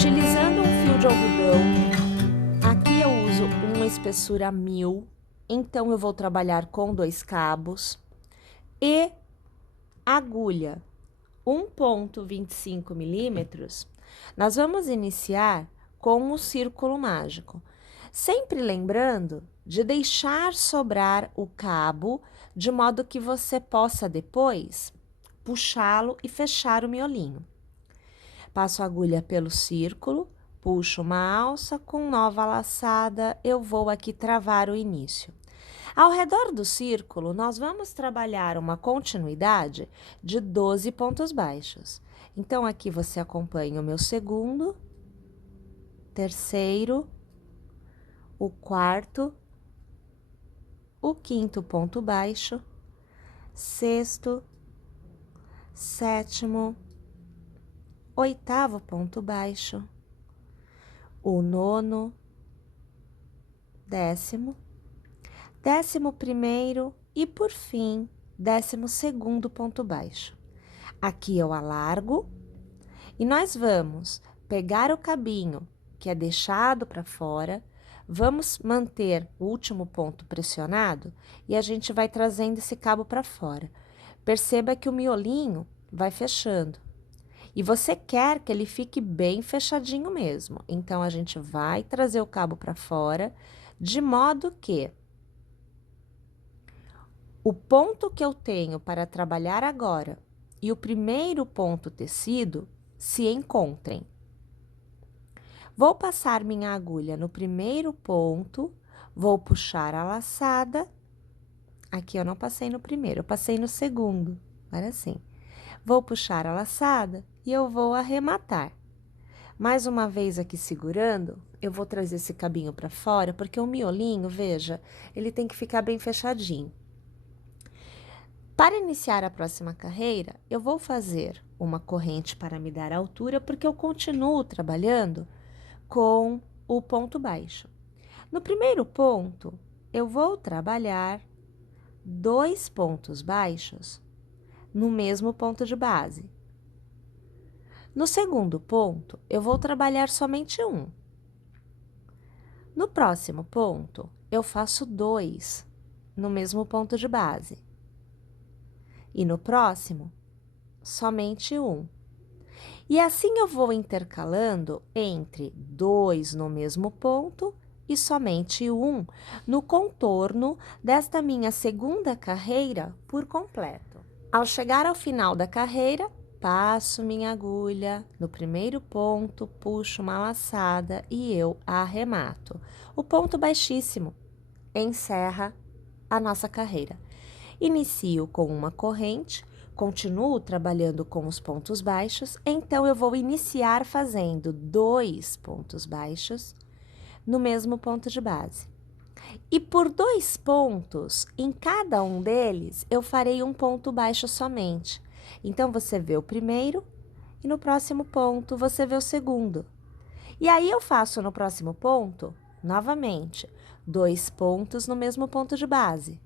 Utilizando um fio de algodão, aqui eu uso uma espessura 1000, então eu vou trabalhar com 2 cabos e agulha 1,25 milímetros. Nós vamos iniciar com o círculo mágico, sempre lembrando de deixar sobrar o cabo, de modo que você possa depois puxá-lo e fechar o miolinho. Passo a agulha pelo círculo, puxo uma alça, com nova laçada, eu vou aqui travar o início. Ao redor do círculo, nós vamos trabalhar uma continuidade de 12 pontos baixos. Então, aqui você acompanha o meu segundo, terceiro, o quarto, o quinto ponto baixo, sexto, sétimo, oitavo ponto baixo, o nono, décimo, 11º e, por fim, 12º ponto baixo. Aqui eu alargo e nós vamos pegar o cabinho que é deixado para fora, vamos manter o último ponto pressionado e a gente vai trazendo esse cabo para fora. Perceba que o miolinho vai fechando. E você quer que ele fique bem fechadinho mesmo. Então, a gente vai trazer o cabo para fora, de modo que o ponto que eu tenho para trabalhar agora e o primeiro ponto tecido se encontrem. Vou passar minha agulha no primeiro ponto, vou puxar a laçada. Aqui eu não passei no primeiro, eu passei no segundo, agora sim. Vou puxar a laçada e eu vou arrematar. Mais uma vez aqui segurando, eu vou trazer esse cabinho para fora, porque o miolinho, veja, ele tem que ficar bem fechadinho. Para iniciar a próxima carreira, eu vou fazer uma corrente para me dar altura, porque eu continuo trabalhando com o ponto baixo. No primeiro ponto, eu vou trabalhar 2 pontos baixos no mesmo ponto de base. No segundo ponto, eu vou trabalhar somente um. No próximo ponto, eu faço 2 no mesmo ponto de base. E no próximo, somente um. E assim eu vou intercalando entre 2 no mesmo ponto e somente um no contorno desta minha segunda carreira por completo. Ao chegar ao final da carreira, passo minha agulha no primeiro ponto, puxo uma laçada e eu arremato. O ponto baixíssimo encerra a nossa carreira. Inicio com uma corrente, continuo trabalhando com os pontos baixos, então eu vou iniciar fazendo 2 pontos baixos no mesmo ponto de base. E por 2 pontos, em cada um deles, eu farei um ponto baixo somente. Então, você vê o primeiro e no próximo ponto você vê o segundo. E aí, eu faço no próximo ponto, novamente, 2 pontos no mesmo ponto de base.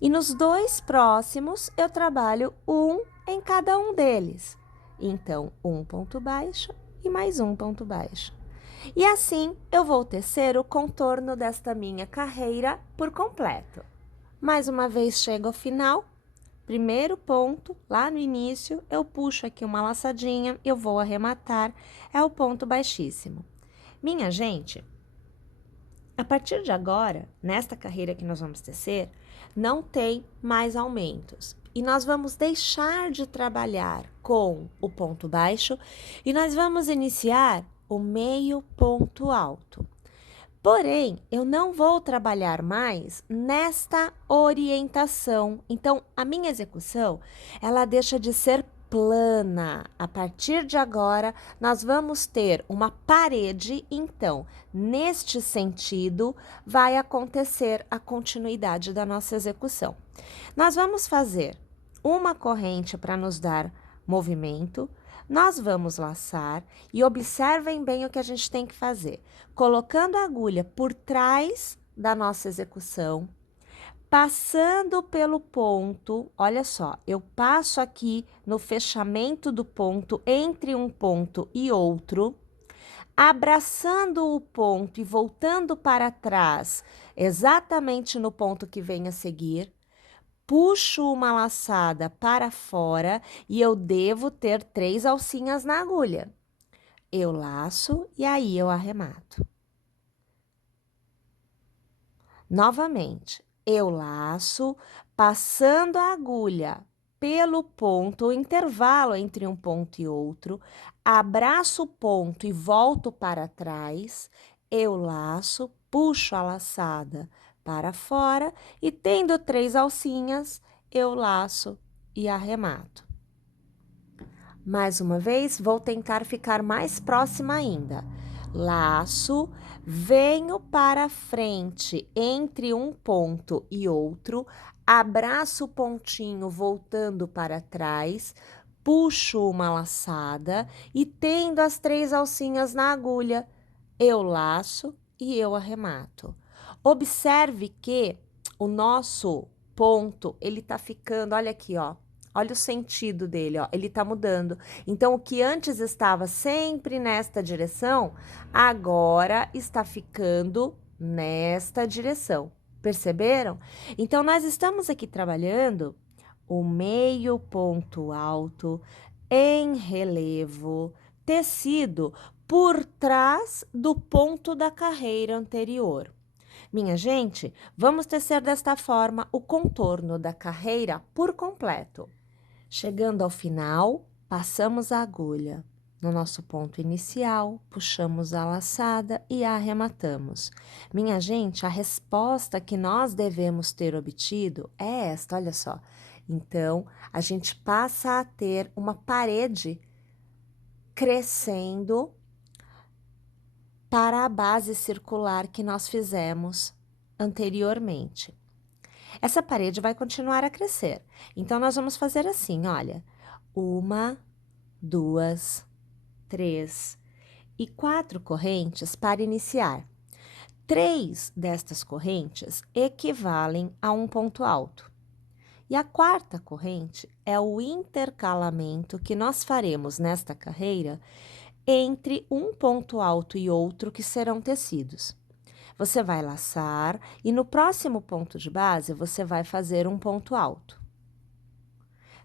E nos 2 próximos, eu trabalho um em cada um deles. Então, um ponto baixo e mais um ponto baixo. E assim, eu vou tecer o contorno desta minha carreira por completo. Mais uma vez, chego ao final, primeiro ponto, lá no início, eu puxo aqui uma laçadinha, eu vou arrematar, é o ponto baixíssimo. Minha gente, a partir de agora, nesta carreira que nós vamos tecer, não tem mais aumentos. E nós vamos deixar de trabalhar com o ponto baixo e nós vamos iniciar o meio ponto alto. Porém, eu não vou trabalhar mais nesta orientação. Então, a minha execução, ela deixa de ser plana. A partir de agora, nós vamos ter uma parede, então, neste sentido, vai acontecer a continuidade da nossa execução. Nós vamos fazer uma corrente para nos dar movimento, nós vamos laçar e observem bem o que a gente tem que fazer. Colocando a agulha por trás da nossa execução, Passando pelo ponto, olha só, eu passo aqui no fechamento do ponto, entre um ponto e outro, abraçando o ponto e voltando para trás, exatamente no ponto que vem a seguir, puxo uma laçada para fora e eu devo ter 3 alcinhas na agulha. Eu laço e aí eu arremato. Novamente, eu laço, passando a agulha pelo ponto, o intervalo entre um ponto e outro, abraço o ponto e volto para trás, eu laço, puxo a laçada para fora e, tendo 3 alcinhas, eu laço e arremato. Mais uma vez, vou tentar ficar mais próxima ainda. Laço, venho para frente entre um ponto e outro, abraço o pontinho voltando para trás, puxo uma laçada e, tendo as 3 alcinhas na agulha, eu laço e eu arremato. Observe que o nosso ponto, ele tá ficando, olha aqui, ó. Olha o sentido dele, ó, ele tá mudando. Então, o que antes estava sempre nesta direção, agora está ficando nesta direção. Perceberam? Então, nós estamos aqui trabalhando o meio ponto alto em relevo, tecido por trás do ponto da carreira anterior. Minha gente, vamos tecer desta forma o contorno da carreira por completo. Chegando ao final, passamos a agulha no nosso ponto inicial, puxamos a laçada e arrematamos. Minha gente, a resposta que nós devemos ter obtido é esta, olha só. Então, a gente passa a ter uma parede crescendo para a base circular que nós fizemos anteriormente. Essa parede vai continuar a crescer. Então, nós vamos fazer assim, olha. 1, 2, 3 e 4 correntes para iniciar. 3 destas correntes equivalem a um ponto alto. E a quarta corrente é o intercalamento que nós faremos nesta carreira entre um ponto alto e outro que serão tecidos. Você vai laçar e no próximo ponto de base você vai fazer um ponto alto.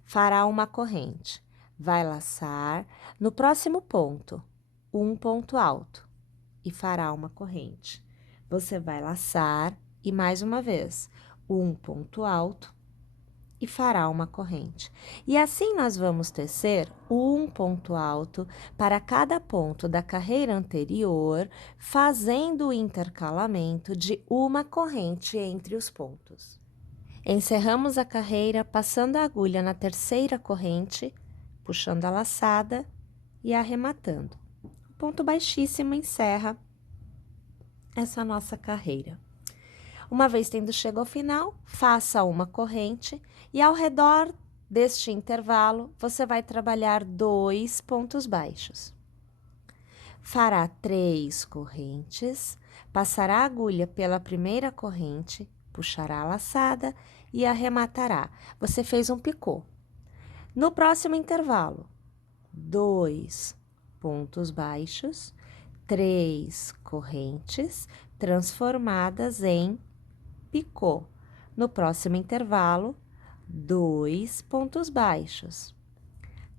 Fará uma corrente, vai laçar no próximo ponto, um ponto alto e fará uma corrente. Você vai laçar e mais uma vez, um ponto alto e fará uma corrente. E assim nós vamos tecer um ponto alto para cada ponto da carreira anterior, fazendo o intercalamento de uma corrente entre os pontos. Encerramos a carreira passando a agulha na terceira corrente, puxando a laçada e arrematando. O ponto baixíssimo encerra essa nossa carreira. Uma vez tendo chegado ao final, faça uma corrente e ao redor deste intervalo, você vai trabalhar 2 pontos baixos. Fará 3 correntes, passará a agulha pela primeira corrente, puxará a laçada e arrematará. Você fez um picô. No próximo intervalo, 2 pontos baixos, 3 correntes transformadas em picô. No próximo intervalo, 2 pontos baixos,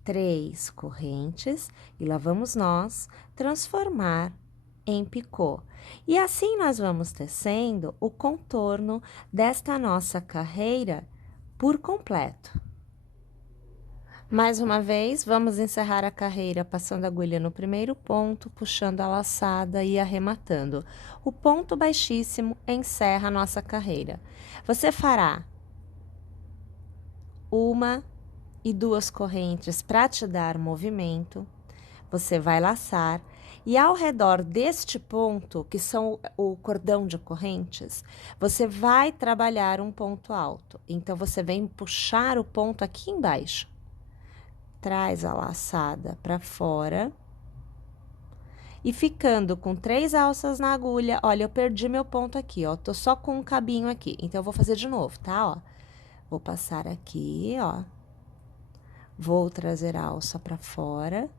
3 correntes e lá vamos nós transformar em picô. E assim nós vamos tecendo o contorno desta nossa carreira por completo. Mais uma vez, vamos encerrar a carreira passando a agulha no primeiro ponto, puxando a laçada e arrematando. O ponto baixíssimo encerra a nossa carreira. Você fará 1 e 2 correntes para te dar movimento. Você vai laçar e ao redor deste ponto, que são o cordão de correntes, você vai trabalhar um ponto alto. Então, você vem puxar o ponto aqui embaixo. Traz a laçada para fora e ficando com 3 alças na agulha. Olha, eu perdi meu ponto aqui, ó, tô só com um cabinho aqui, então eu vou fazer de novo, tá, ó. Vou passar aqui, ó, vou trazer a alça pra fora.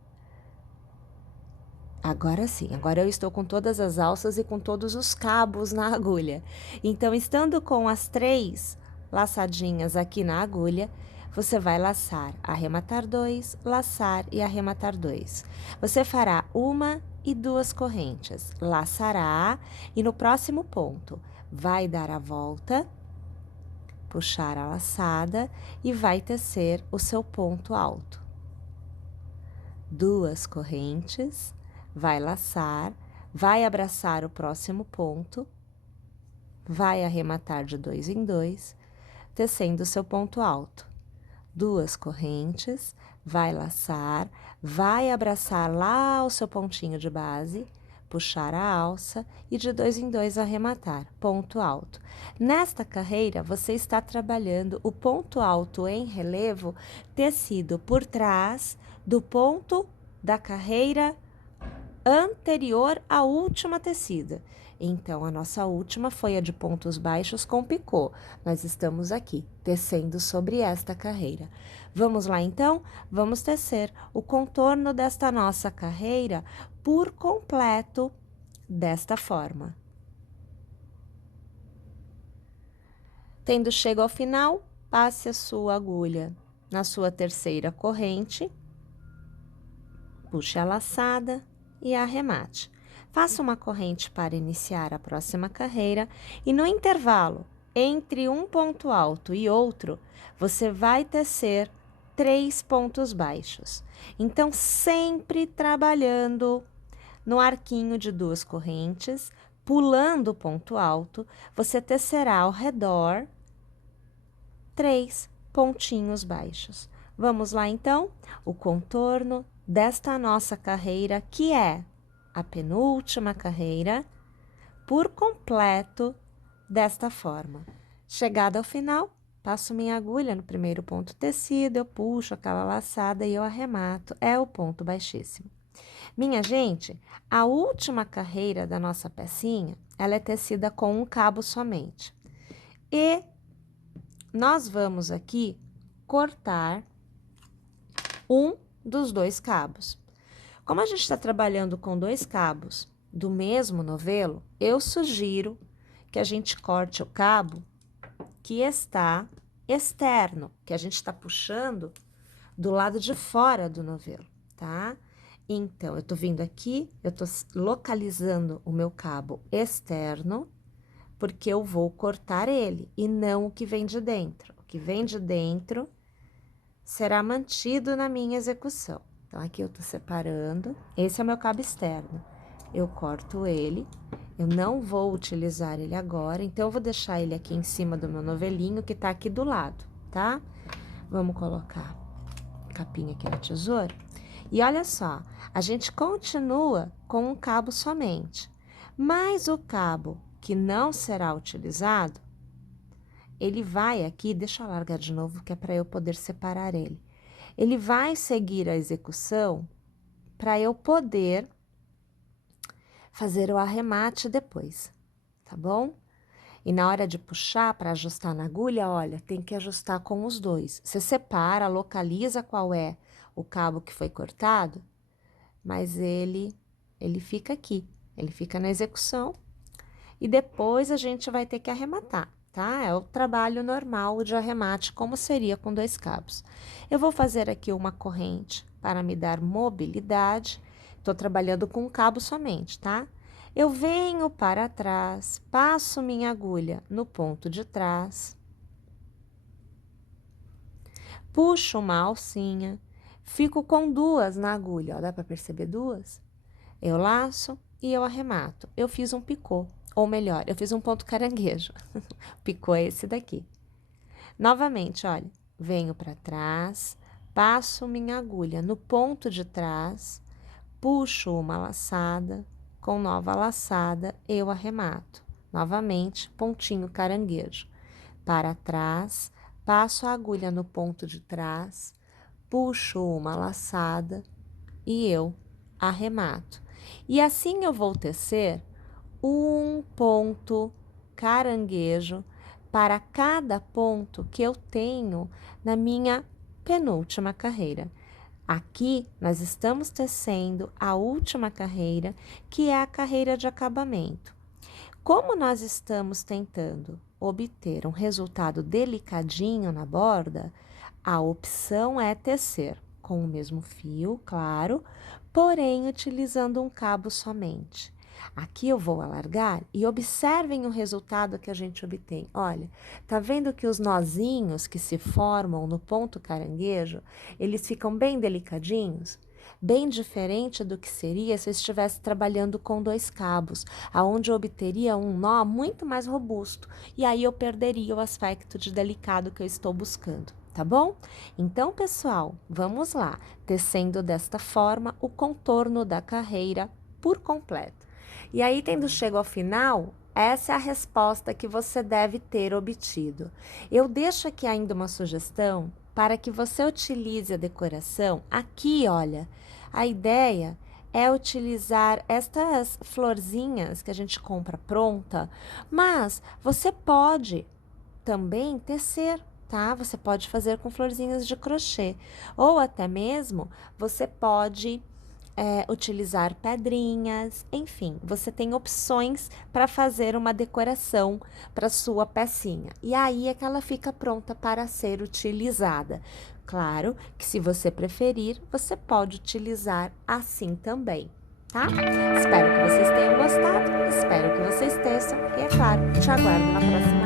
Agora sim, agora eu estou com todas as alças e com todos os cabos na agulha. Então, estando com as 3 laçadinhas aqui na agulha, você vai laçar, arrematar 2, laçar e arrematar 2. Você fará 1 e 2 correntes, laçará e no próximo ponto vai dar a volta, puxar a laçada e vai tecer o seu ponto alto. 2 correntes, vai laçar, vai abraçar o próximo ponto, vai arrematar de 2 em 2, tecendo o seu ponto alto. 2 correntes, vai laçar, vai abraçar lá o seu pontinho de base, puxar a alça e de 2 em 2 arrematar, ponto alto. Nesta carreira, você está trabalhando o ponto alto em relevo tecido por trás do ponto da carreira anterior à última tecida. Então, a nossa última foi a de pontos baixos com picô. Nós estamos aqui, tecendo sobre esta carreira. Vamos lá, então? Vamos tecer o contorno desta nossa carreira por completo, desta forma. Tendo chego ao final, passe a sua agulha na sua terceira corrente, puxe a laçada e arremate. Faça uma corrente para iniciar a próxima carreira e no intervalo entre um ponto alto e outro, você vai tecer 3 pontos baixos. Então, sempre trabalhando no arquinho de 2 correntes, pulando o ponto alto, você tecerá ao redor 3 pontinhos baixos. Vamos lá, então? O contorno desta nossa carreira, que é a penúltima carreira, por completo, desta forma. Chegada ao final, passo minha agulha no primeiro ponto tecido, eu puxo aquela laçada e eu arremato, é o ponto baixíssimo. Minha gente, a última carreira da nossa pecinha, ela é tecida com um cabo somente. E nós vamos aqui cortar um dos 2 cabos. Como a gente está trabalhando com 2 cabos do mesmo novelo, eu sugiro que a gente corte o cabo que está externo, que a gente está puxando do lado de fora do novelo, tá? Então, eu tô vindo aqui, eu tô localizando o meu cabo externo, porque eu vou cortar ele e não o que vem de dentro. O que vem de dentro será mantido na minha execução. Então, aqui eu tô separando, esse é o meu cabo externo. Eu corto ele, eu não vou utilizar ele agora, então eu vou deixar ele aqui em cima do meu novelinho, que tá aqui do lado, tá? Vamos colocar capinha aqui na tesoura. E olha só, a gente continua com um cabo somente, mas o cabo que não será utilizado, ele vai aqui, deixa eu largar de novo, que é para eu poder separar ele. Ele vai seguir a execução para eu poder fazer o arremate depois, tá bom? E na hora de puxar para ajustar na agulha, olha, tem que ajustar com os 2. Você separa, localiza qual é o cabo que foi cortado, mas ele fica aqui, ele fica na execução. E depois a gente vai ter que arrematar, tá? É o trabalho normal de arremate, como seria com 2 cabos. Eu vou fazer aqui uma corrente para me dar mobilidade. Tô trabalhando com um cabo somente, tá? Eu venho para trás, passo minha agulha no ponto de trás, puxo uma alcinha, fico com 2 na agulha, ó, dá para perceber 2? Eu laço e eu arremato. Eu fiz um picô, ou melhor, eu fiz um ponto caranguejo. Picô é esse daqui. Novamente, olha, venho para trás, passo minha agulha no ponto de trás, puxo uma laçada, com nova laçada, eu arremato. Novamente, pontinho caranguejo. Para trás, passo a agulha no ponto de trás, puxo uma laçada e eu arremato. E assim eu vou tecer um ponto caranguejo para cada ponto que eu tenho na minha penúltima carreira. Aqui, nós estamos tecendo a última carreira, que é a carreira de acabamento. Como nós estamos tentando obter um resultado delicadinho na borda, a opção é tecer com o mesmo fio, claro, porém utilizando um cabo somente. Aqui eu vou alargar e observem o resultado que a gente obtém. Olha, tá vendo que os nozinhos que se formam no ponto caranguejo, eles ficam bem delicadinhos? Bem diferente do que seria se eu estivesse trabalhando com 2 cabos, aonde eu obteria um nó muito mais robusto, e aí eu perderia o aspecto de delicado que eu estou buscando, tá bom? Então, pessoal, vamos lá, tecendo desta forma o contorno da carreira por completo. E aí, tendo chego ao final, essa é a resposta que você deve ter obtido. Eu deixo aqui ainda uma sugestão para que você utilize a decoração. Aqui, olha, a ideia é utilizar estas florzinhas que a gente compra pronta, mas você pode também tecer, tá? Você pode fazer com florzinhas de crochê, ou até mesmo você pode utilizar pedrinhas, enfim, você tem opções para fazer uma decoração para sua pecinha. E aí é que ela fica pronta para ser utilizada. Claro que se você preferir, você pode utilizar assim também, tá? Espero que vocês tenham gostado, espero que vocês teçam e, é claro, te aguardo na próxima